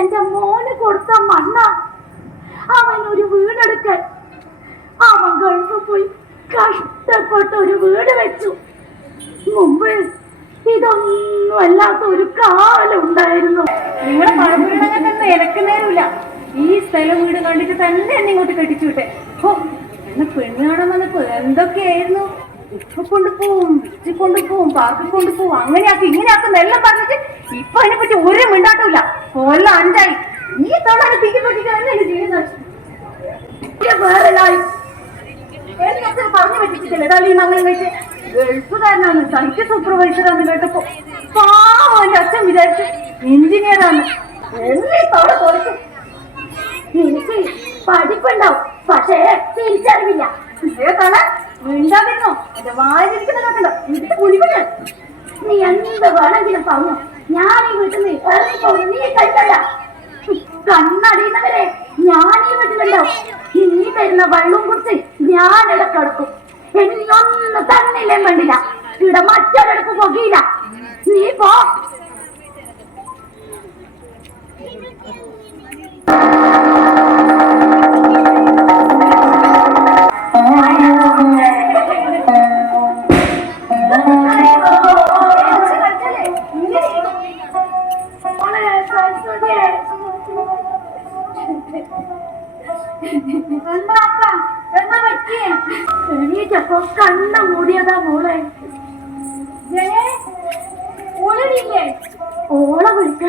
എന്റെ മോന് കൊടുത്ത മണ്ണ. അവൻ ഒരു വീടെടുക്കൻ അവൻ ഗൾഫ് പോയി കഷ്ടപ്പെട്ട് ഒരു വീട് വെച്ചു. മുമ്പ് ഇതൊന്നും അല്ലാത്ത ഒരു കാലം ഉണ്ടായിരുന്നു. നിങ്ങളെ പറമ്പുകളൊന്നും ഇലക്കുന്നേരുമില്ല ഈ സ്ഥലം വീട് കണ്ടിട്ട് തന്നെ എന്നെ ഇങ്ങോട്ട് കെട്ടിച്ചു വിട്ടെ. ഓ എന്നെ പെണ്ണ് കാണാൻ വന്നപ്പോ എന്തൊക്കെയായിരുന്നു? ഇപ്പൊ കൊണ്ടുപോവും ഇച്ചി കൊണ്ടുപോവും പാർക്കിൽ കൊണ്ടുപോവും അങ്ങനെയാക്കും ഇങ്ങനെയാക്കും എല്ലാം പറഞ്ഞിട്ട് ഇപ്പൊ അതിനെ പറ്റി ഒരു മിണ്ടാട്ടില്ല കൊല്ലം അഞ്ചായി. ഈ തവണ തീറ്റി പറ്റിക്കാതെ വേറെ പറഞ്ഞു പറ്റിച്ചിട്ടില്ല തലയിൽ അങ്ങനെ വെച്ച് ഗൾഫുകാരനാണ്. സൈറ്റ് സൂപ്പർവൈസറാന്ന് കേട്ടപ്പോ പാവം എന്റെ അച്ഛൻ വിചാരിച്ചു എഞ്ചിനീയറാണ് എന്നെ തവണ പഠിപ്പുണ്ടാവും. പക്ഷേ തിരിച്ചറിവില്ല. മിണ്ടാതിരുന്നോ എന്റെ വായിരിക്കുന്ന കേട്ടല്ലോ വീട്ടിൽ കുളിപ്പണ് നീ എന്ത് വേണമെങ്കിലും പറഞ്ഞു. ഞാൻ ഈ വീട്ടിൽ നിന്ന് ഇറങ്ങിപ്പോകും. നീ കണ്ടല്ല. കണ്ണടിയുന്നവരെ ഞാൻ ഈ വീട്ടിലുണ്ടാവും നീ തരുന്ന വെള്ളം കുറിച്ച് ഞാൻ ഇടക്കെടുക്കും എന്നൊന്നും തന്നില്ലേ വേണ്ടില്ല ഇവിടെ മറ്റൊരിടത്ത് പോകില്ല നീ പോ.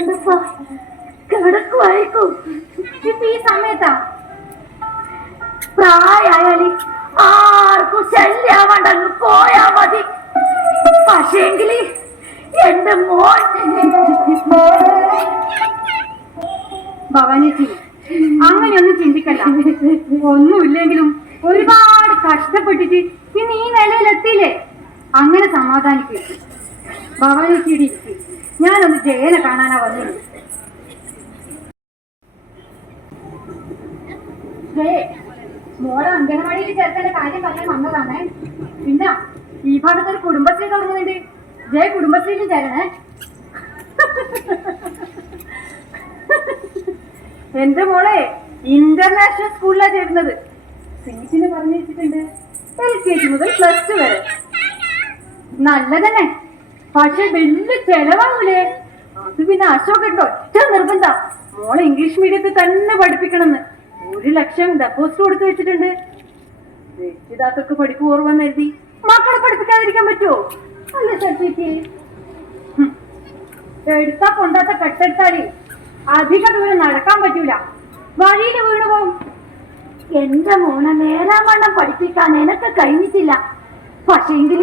വിളിക്കണ്ടപ്പോ കിടക്കുമായിരിക്കും ഇപ്പൊ ഈ സമയത്താ? പ്രായായാൽ ആർക്കും ശല്യാവണ്ടങ്ങ് പോയാ മതി. പക്ഷേങ്കിൽ എന്റെ മോൻ ഭവാനിച്ചി അങ്ങനെയൊന്നും ചിന്തിക്കല്ല ഒന്നുമില്ലെങ്കിലും ഒരുപാട് കഷ്ടപ്പെട്ടിട്ട് ഇന്ന് ഈ നിലയിലെത്തിയില്ലേ? അങ്ങനെ സമാധാനിക്കും. ഭവനജിയുടെ ഇരിക്കും. ഞാനൊന്ന് ജയനെ കാണാനാ വന്നത് മോളെ അംഗനവാടിയിൽ ചേർക്കേണ്ട കാര്യം പറയാൻ വന്നതാണേ. പിന്നെ ഈ ഭാഗത്ത് ഒരു കുടുംബശ്രീ തുടങ്ങുന്നുണ്ട്. ജയ കുടുംബശ്രീയിലും ചേരണേ. എന്റെ മോളെ ഇന്റർനാഷണൽ സ്കൂളിലാ ചേരുന്നത്. സീറ്റിന് പറഞ്ഞു വെച്ചിട്ടുണ്ട് എൽ കെ ജി മുതൽ പ്ലസ് ടു വരെ. നല്ലതന്നെ പക്ഷെ വലിയ ചെലവാവൂലേ? അത് പിന്നെ അശോക് കേട്ടോ ഒറ്റ നിർബന്ധ. മോളെ ഇംഗ്ലീഷ് മീഡിയത്തിൽ തന്നെ പഠിപ്പിക്കണമെന്ന്. ഒരു ലക്ഷം ഡെപ്പോസിറ്റ് കൊടുത്തു വെച്ചിട്ടുണ്ട്. രക്ഷിതാക്കൾക്ക് പഠിപ്പ് ഓർവെന്ന് എഴുതി മക്കളെ പഠിപ്പിക്കാതിരിക്കാൻ പറ്റുമോ? അല്ല എടുത്താ കൊണ്ടാത്ത കട്ടെടുത്താൽ അധിക ദൂരം നടക്കാൻ പറ്റൂല. വഴിയിൽ വീണു പോവും. എന്റെ മോനെ നേരാമണ്ണം പഠിപ്പിക്കാൻ എനക്ക് കഴിഞ്ഞിട്ടില്ല. പക്ഷേങ്കിൽ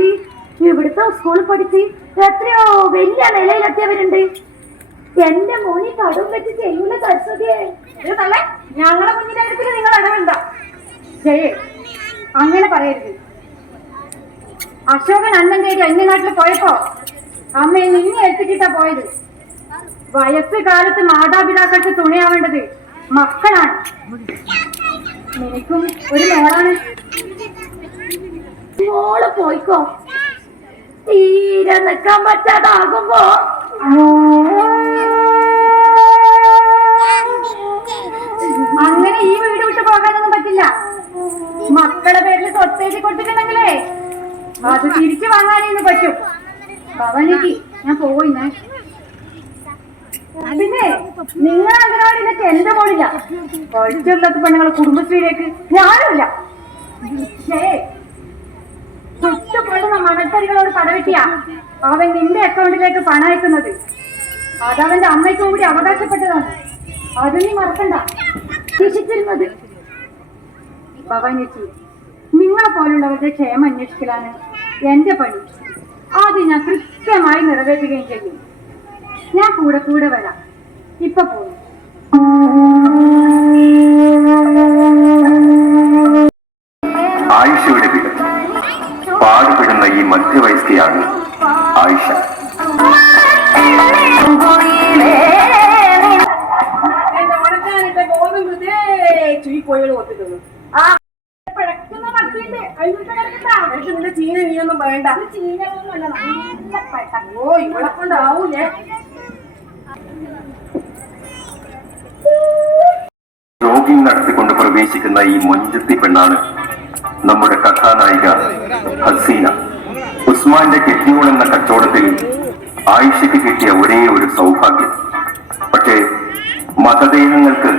ഇവിടുത്തെ സ്കൂളിൽ പഠിച്ച്? എത്രയോ വലിയ നിലയിലെത്തിയവരുണ്ട്. എന്റെ മോനി കടവും വെച്ച് ചെയ്യൂല സരസ്വതിയെ. ഞങ്ങളെ കുഞ്ഞിന്റെ കാര്യത്തിൽ നിങ്ങൾ ഇടവേണ്ട അങ്ങനെ പറയരുത്. അശോകൻ അണ്ണൻ എന്റെ നാട്ടിൽ പോയപ്പോ അമ്മയെ നിന്നെ ഏൽപ്പിച്ചിട്ടാ പോയത്. വയസ്സ് കാലത്ത് മാതാപിതാക്കൾക്ക് തുണയാവേണ്ടത് മക്കളാണ്. നിനക്കും ഒരു മോളാണ്. മോൾ പോയിക്കോ. തീരെ നിൽക്കാൻ പറ്റാതാകുമ്പോ അങ്ങനെ ഈ വീട് വിട്ടു പോകാനൊന്നും പറ്റില്ല. മക്കളുടെ പേരിൽ സ്വത്തേക്ക് കൊടുത്തിട്ടുണ്ടെങ്കിലേ അത് തിരിച്ചു വാങ്ങാനേന്ന് പറ്റും. ഭവനിക്ക് ഞാൻ പോയി ഞാൻ പിന്നെ നിങ്ങൾ അംഗനവാടിയിലൊക്കെ എന്റെ മോളില്ല പഠിച്ചില്ലാത്ത പെണ്ണുങ്ങളെ കുടുംബശ്രീയിലേക്ക്. ഞാനുമില്ല. പക്ഷേ ചുറ്റുപൊള്ളുന്ന മണത്തരികളോട് കടവെട്ടിയാ അവൻ നിന്റെ അക്കൗണ്ടിലേക്ക് പണം അയക്കുന്നത്. അതവന്റെ അമ്മയ്ക്കും കൂടി അവകാശപ്പെട്ടതാണ്. അത് നീ മറക്കണ്ട. ശിക്ഷിച്ചിരുന്നത്. ഭവാനിച്ചി നിങ്ങളെ പോലുള്ളവരുടെ ക്ഷേമം അന്വേഷിക്കലാണ് എന്റെ പണി. അത് ഞാൻ കൃത്യമായി നിറവേറ്റുകയും ചെയ്യും. ഞാൻ കൂടെ കൂടെ വരാം. ഇപ്പൊ പോകും എനിക്ക് ആയിഷ. ചീന വേണ്ട ഓ നടത്തിക്കൊണ്ട് പ്രവേശിക്കുന്ന ഈ മൊഞ്ചത്തി പെണ്ണാണ് നമ്മുടെ കഥാനായിക ഹസീന. ഉസ്മാന്റെ കെട്ടിയോൾ എന്ന കച്ചവടത്തിൽ ആയിഷയ്ക്ക് കിട്ടിയ ഒരേ ഒരു സൗഭാഗ്യം. പക്ഷേ മതദേഹങ്ങൾക്ക്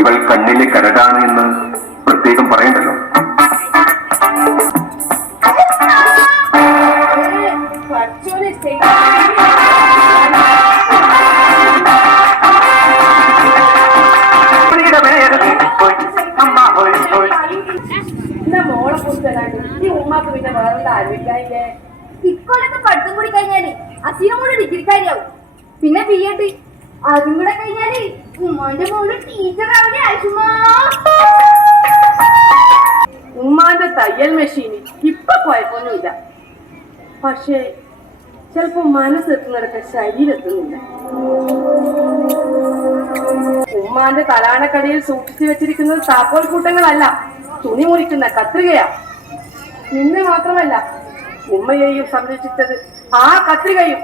ഇവൾ കണ്ണിലെ കരടാണ് എന്ന് പ്രത്യേകം പറയണ്ടല്ലോ. ഇക്കൊല്ലത്തെ പഠിത്തം കൂടി കഴിഞ്ഞാൽ അസീനും കൂടെ ഡിഗ്രിക്കാരിയാവും പിന്നെ ബി എഡ് അതും കൂടെ കഴിഞ്ഞാൽ ഉമ്മാന്റെ മോൾ ടീച്ചർ ആവില്ലേ ഉമ്മാന്റെ തയ്യൽ മെഷീന് ഇപ്പൊ കുഴപ്പമൊന്നുമില്ല പക്ഷേ ചിലപ്പോ മനസ്സെത്തുന്നിടത്ത് ശരീരത്തുന്നില്ല ഉമ്മാന്റെ തലാണക്കടയിൽ സൂക്ഷിച്ചു വെച്ചിരിക്കുന്നത് താക്കോൽ കൂട്ടങ്ങളല്ല തുണി മുറിക്കുന്ന കത്രികയാ. നിന്നെ മാത്രമല്ല ഉമ്മയെയും സംരക്ഷിച്ചത്. ആ കത്രികയും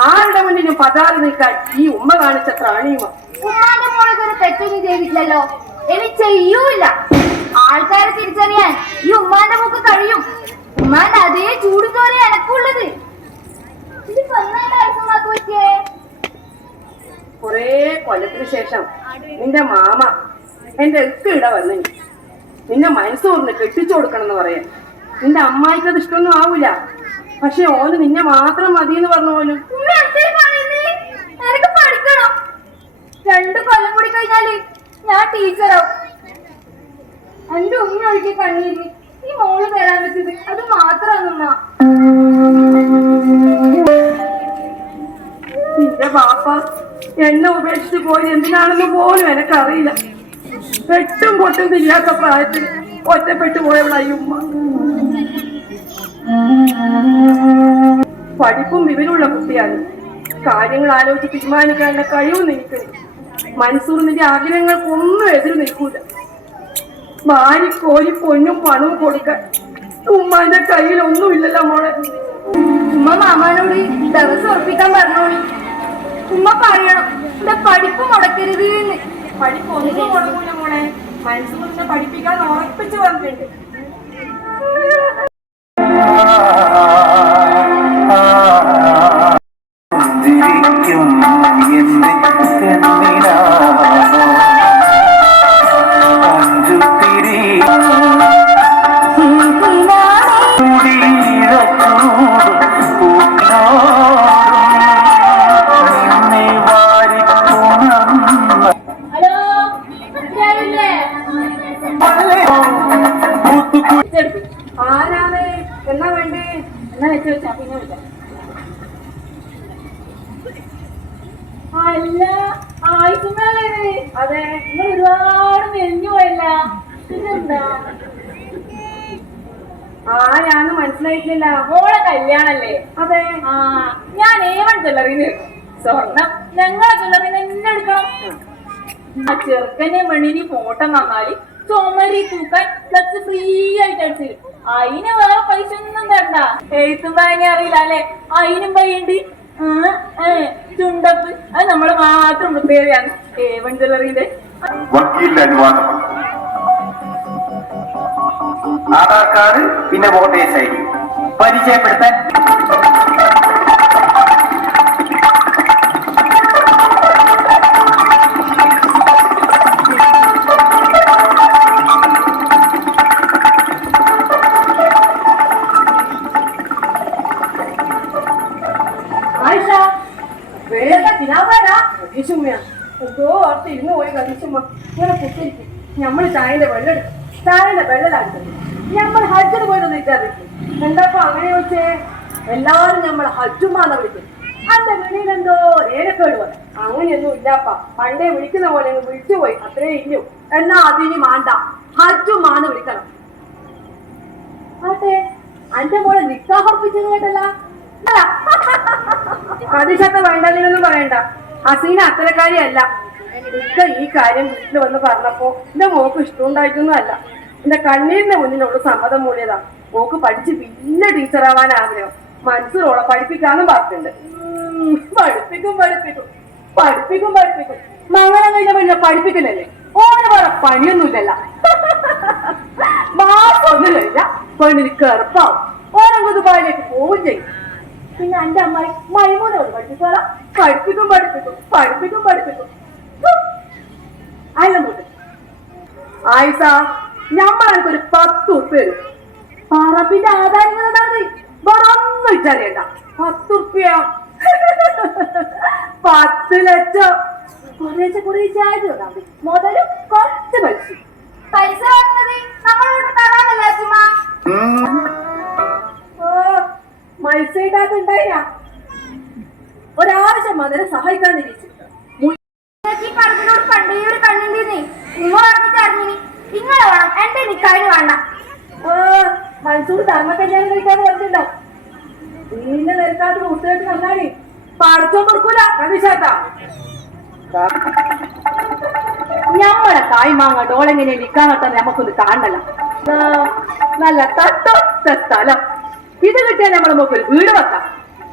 ആരുടെ മുന്നിലും പതാൽ നിൽക്കാൻ ഈ ഉമ്മ കാണിച്ച ത്രാണിയുമ ഉമ്മാന്റെ മോളെ ഒരു തെറ്റൊന്നും ചെയ്തിട്ടില്ലല്ലോ. ഇനി ചെയ്യൂല ആൾക്കാരെ തിരിച്ചറിയാൻ ഈ ഉമ്മാന്റെ മുക്ക് കഴിയും. ഉമ്മാന്റെ അതേ ചൂട് എനക്കുള്ളത്. പറ്റിയേ? കുറേ കൊല്ലത്തിന് ശേഷം നിന്റെ മാമ എന്റെ എക്ക് ഇട വന്നു. നിന്നെ മനസ്സോർന്ന് കെട്ടിച്ചു കൊടുക്കണം എന്ന് പറയാൻ. നിന്റെ അമ്മായിക്ക് അത് ഇഷ്ടമൊന്നും ആവൂല. പക്ഷെ ഓന് നിന്നെ മാത്രം മതി എന്ന് പറഞ്ഞു പോലും. രണ്ടു കൊല്ലം കൂടി കഴിഞ്ഞാൽ ഞാൻ ടീച്ചറാവും. എന്റെ ഉമ്മ ഒഴുകി കണ്ണീര് ഈ മോൾ തരാൻ പറ്റത് അത് മാത്രമാണ് നിന്റെ ബാപ്പ എന്നെ ഉപേക്ഷിച്ച് പോയി എന്തിനാണെന്ന് പോലും എനക്കറിയില്ല. പെട്ടും പൊട്ടും തിരിയാത്ത പ്രായത്തിൽ ഒറ്റപ്പെട്ടു പോയവളായി ഉമ്മ. പഠിപ്പും വിവരമുള്ള കുട്ടിയാണ്. കാര്യങ്ങൾ ആലോചിച്ച് തീരുമാനിക്കാനുള്ള കഴിവ് എനിക്കുണ്ട് മൻസൂർ നിന്റെ ആഗ്രഹങ്ങൾക്കൊന്നും എതിര് നിൽക്കൂല. മാരി കോരി പൊന്നും പണവും കൊടുക്കാൻ. ഉമ്മാന്റെ കയ്യിൽ ഒന്നുമില്ലല്ലോ മോളെ. ഉമ്മ മാമാനോട് ദിവസം ഉറപ്പിക്കാൻ പറഞ്ഞോളി. ഉമ്മ പറയണം എന്റെ പഠിപ്പ് മുടക്കരുത് പഠിപ്പ് പഠിപ്പൊന്നും മുടങ്ങൂല മോളെ. മൻസൂറിനെ പഠിപ്പിക്കാൻ ഉറപ്പിച്ചു പറഞ്ഞിട്ടുണ്ട് ചിരിക്കും എന്റെ അല്ല ആയിസുമല്ലേ അതെ നിങ്ങൾ ഒരുപാട് മെലിഞ്ഞു പോയല്ല. ഇതെന്താ ആരാന്ന് മനസ്സിലായിട്ടില്ല. ഓളെ കല്യാണല്ലേ? അതെ. ആ ഞാൻ ഏവൺ ജ്വല്ലറിന്ന്. സ്വർണം. ഞങ്ങളെ ജ്വല്ലറിന്ന് എന്നെ എടുക്കണം. ആ ചെറുക്കനെ മണിനി ഫോട്ടോ നന്നാൽ ചുമരി തൂക്കാൻ ഫ്ലക്സ് ഫ്രീ ആയിട്ട് അടിച്ചു അതിന് വേറെ പൈസ ഒന്നും തരണ്ട. എഴുത്തും വാങ്ങി അറിയില്ല അല്ലെ? അതിനും പയ്യുണ്ട് ചുണ്ടപ്പ് അത് നമ്മൾ മാത്രം പ്രിപ്പയർ ചെയ്യാൻ ഏവൺ ജ്വല്ലറിന്റെ വക്കീലിന്റെ അനുവാദമാണ് ആധാർ കാർഡ് പിന്നെ വോട്ടേഴ്സ് ഐ ഡി. പരിചയപ്പെടുത്താൻ. കതീശുമ്മയാ എന്തോ ഓർത്ത് ഇരുന്ന് പോയി കതീശുമ്മ ഇങ്ങനെ കുത്തിരിക്കും ഞമ്മൾ ചായന്റെ വെള്ളം ചായന്റെ വെള്ളലാക്കുന്നത് ഞമ്മൾ ഹജ്ജിന് പോയി നിൽക്കാറില്ല എന്താപ്പോ അങ്ങനെ ചോദിച്ചേ? എല്ലാവരും നമ്മൾ ഹജ്ജുമാന്ന് വിളിക്കും. അന്റെ വെളിയിലെന്തോ ഏലക്കേട് പോലെ അങ്ങനെയൊന്നും ഇല്ലാപ്പ. പണ്ടേ വിളിക്കുന്ന പോലെ അങ്ങ് വിളിച്ചുപോയി അത്രേ ഇല്ലു. എന്നാ അതിനി മാണ്ട. ഹജ്ജുമാന്ന് വിളിക്കണം. അതെ അന്റെ മോളെ നിക്കാഹർപ്പിച്ചത് കേട്ടല്ല? അതിശക്ത വേണ്ടതിനൊന്നും പറയണ്ട. ഹസീന അത്തരക്കാരിയല്ല. ഇക്ക ഈ കാര്യം വീട്ടിൽ വന്ന് പറഞ്ഞപ്പോ എന്റെ മോക്ക് ഇഷ്ടമുണ്ടായിട്ടൊന്നുമല്ല. എന്റെ കണ്ണീരിന്റെ മുന്നിലുള്ള സമ്മതം മൂടിയതാ. മോക്ക് പഠിച്ച് പിന്നെ ടീച്ചറാവാൻ ആഗ്രഹം. മനസ്സിലോളെ പഠിപ്പിക്കാന്നും പറഞ്ഞിട്ടുണ്ട്. പഠിപ്പിക്കും പഠിപ്പിക്കും. പഠിപ്പിക്കും പഠിപ്പിക്കും. മംഗളം പിന്നെ പഠിപ്പിക്കലല്ലേ ഓന് വേറെ പണിയൊന്നുമില്ലല്ല. മാസം ഒന്നും കഴിഞ്ഞ പെണ്ണിന് കറുപ്പാവും ഓരോ ദുബായിലേക്ക് പോവുകയും ചെയ്യും. പിന്നെ എന്റെ അമ്മായി മൈമൂനോട് പഠിപ്പിച്ചോളാം പഠിപ്പിക്കും പഠിപ്പിക്കും പഠിപ്പിക്കും പഠിപ്പിക്കും. അല്ല ആയിസ ഞമ്മൾക്ക് ഒരു പത്ത് ഉറുപ്പ് പറമ്പിന്റെ ആദായം എന്താണെന്ന് വേറൊന്നും വിചാരിയണ്ട പത്ത് ഉറുപ്പ്യ പത്ത് ലക്ഷം. കുറേശ്ശെ കുറേശ്ശെ ആയത് തന്നാ ഞമ്മടെ തായ്മാങ്ങ ഡോളെങ്ങനെ നിക്കാൻ കത്താൻ നമുക്കൊന്ന് കാണണല്ല ആ, നല്ല തട്ടൊത്ത സ്ഥലം. ഇത് കിട്ടിയാൽ നമ്മൾ നമുക്കൊരു വീട് വെക്കാം.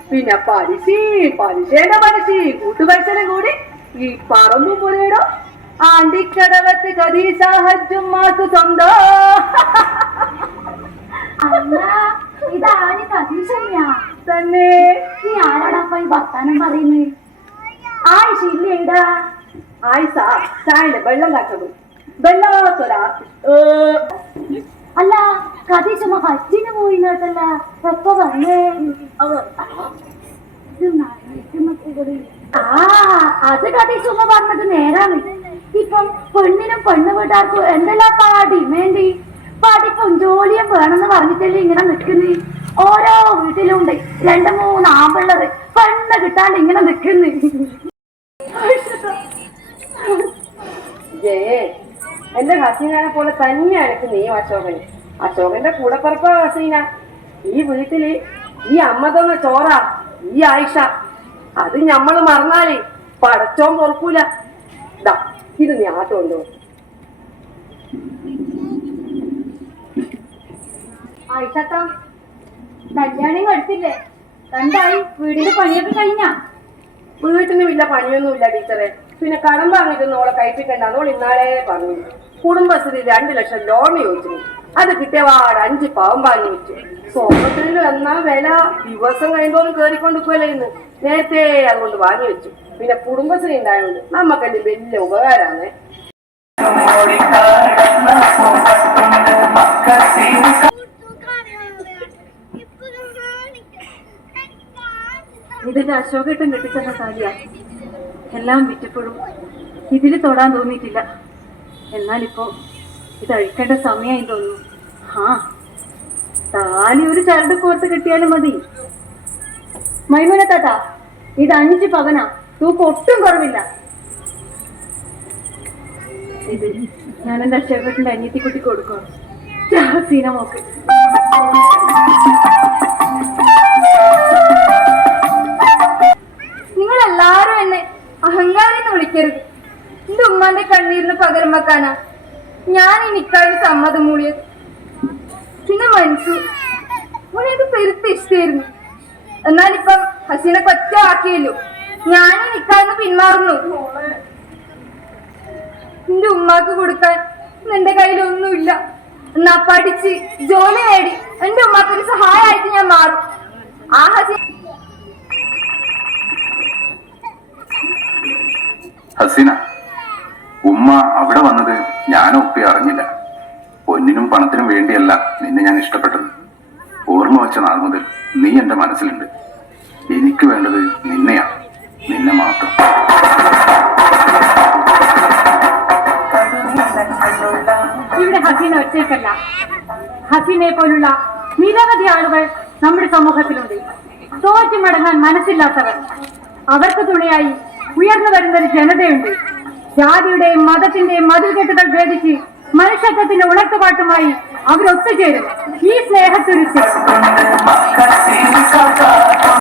പിന്നെ പലിശി പലിശയുടെ പലിശി കൂട്ടുപലിശലും കൂടി ഈ പറന്നു പുരയിടോ. ആണ്ടിക്കടവത്ത് കതി ഹജ്ജും മാക്ക് സ്വന്തം. ഇതാണ് ഇതാര് കതീശന്യാ തന്നെ. നീ ആരാടാ ഈ വർത്താനം പറയുന്നത് ആയിഷില്ലേടാ ആയിസ ചായന്റെ വെള്ളം കാച്ചതു വെള്ളാത്തൊരാ. അല്ല കതീശമ്മ ഹജ്ജിന് പോയി കേട്ടല്ല എപ്പ വന്നേ. ആ അത് കതീശമ്മ പറഞ്ഞത് നേരാണ്. ഇപ്പം പെണ്ണിനും പെണ്ണ് വീട്ടാർക്കും എന്തെല്ലാം പാടി വേണ്ടി? പഠിപ്പും ജോലിയും വേണമെന്ന് പറഞ്ഞിട്ടല്ലേ ഇങ്ങനെ നിക്കുന്നേ ഓരോ വീട്ടിലുണ്ട് രണ്ട് മൂന്ന് ആമ്പിള്ളറ് പെണ്ണ് കിട്ടാണ്ട് ഇങ്ങനെ നിക്കുന്നു ജേ എന്റെ ഹസീനെ പോലെ തന്നെയാണ് എനിക്ക് നീ അശോകൻ അശോകന്റെ കൂടെപ്പറപ്പ ഹസീന. ഈ വീട്ടിൽ ഈ അമ്മ തന്ന ചോറ ഈ ആയിഷ അത് ഞമ്മൾ മറന്നാൽ പടച്ചോൻ പൊറക്കൂല. ദാ ഇത് നീ ആട്ടം ഉണ്ടോ ആയിഷത്ത കല്യാണം എടുത്തില്ലേ രണ്ടായി വീടിന്റെ പണിയൊക്കെ കഴിഞ്ഞാ? വീട്ടിന് വലിയ പണിയൊന്നുമില്ല ടീച്ചറെ. പിന്നെ കടം പറഞ്ഞിരുന്നു ഓളെ കഴിപ്പിക്കണ്ടെന്ന് ഇന്നാളെ പറഞ്ഞു കുടുംബശ്രീ രണ്ട് ലക്ഷം ലോൺ ചോദിച്ചു അത് കിട്ടിയവാട് അഞ്ച് പാവം വാങ്ങി വെച്ചു സ്വർണത്തിന് എന്നാ വില ദിവസം കഴിയുമ്പോഴും കയറിക്കൊണ്ടിരിക്കുമല്ലേ ഇന്ന്. നേരത്തെ അതുകൊണ്ട് വാങ്ങി വെച്ചു. പിന്നെ കുടുംബശ്രീ ഉണ്ടായതുകൊണ്ട് നമുക്കത് വലിയ ഉപകാരമാണ് ഇതിന്റെ അശോകേട്ടൻ കെട്ടിത്തന്ന സാരിയ. എല്ലാം വിറ്റപ്പോഴും ഇതിൽ തൊടാൻ തോന്നിയിട്ടില്ല. എന്നാലിപ്പോ ഇത് അഴിക്കേണ്ട സമയമായി തോന്നുന്നു. ആ താലി ഒരു ചരട് കോർത്ത് കിട്ടിയാലും മതി. മൈമുന താത്ത ഇത് അഞ്ച് പവനാ. തൂക്ക് ഒട്ടും കുറവില്ല. ഇത് എന്റെ കുട്ടി അനിയത്തിക്കുട്ടി കൊടുക്കും സീന മോക്ക്. നിങ്ങൾ എല്ലാരും എന്നെ അഹങ്കാരി എന്ന് വിളിക്കരുത്. എന്റെ ഉമ്മാന്റെ കണ്ണീരിന് പകരം വെക്കാനാ ഞാൻ ഈ സമ്മതം മൂളിയത് പിന്നെ മനസ്സു ഓനത് പെരുത്ത് ഇഷ്ടമായിരുന്നു എന്നാലിപ്പം ഹസീനെ കൊറ്റ ആക്കിയല്ലോ ഞാൻ ഈ പിന്മാറുന്നു. എന്റെ ഉമ്മാക്ക് കൊടുക്കാൻ എന്റെ കയ്യിലൊന്നുമില്ല. എന്നാ പഠിച്ച് ജോലി നേടി. എന്റെ ഉമ്മാക്കൊരു സഹായമായിട്ട് ഞാൻ മാറും. ആ ഹസീൻ ഹസീന ഉമ്മ അവിടെ വന്നത് ഞാനും ഒപ്പി അറിഞ്ഞില്ല. പൊന്നിനും പണത്തിനും വേണ്ടിയല്ല നിന്നെ ഞാൻ ഇഷ്ടപ്പെട്ടത്. ഓർമ്മ വെച്ച നാൾ മുതൽ നീ എന്റെ മനസ്സിലുണ്ട്. എനിക്ക് വേണ്ടത് നിന്നെയാണ് നിന്നെ മാത്രം. ഹസീനെ പോലുള്ള നിരവധി ആളുകൾ നമ്മുടെ സമൂഹത്തിലുണ്ട്. തോറ്റി മടങ്ങാൻ മനസ്സില്ലാത്തവർ. അവർക്ക് തുണയായി ഉയർന്നു വരുന്ന ഒരു ജനതയുണ്ട്. ജാതിയുടെയും മതത്തിന്റെയും മതിൽകെട്ടുകൾ ഭേദിച്ച് മനുഷ്യത്വത്തിന്റെ ഉണർത്തുപാട്ടുമായി അവരൊത്തുചേരും. ഈ സ്നേഹത്തുരുത്ത്.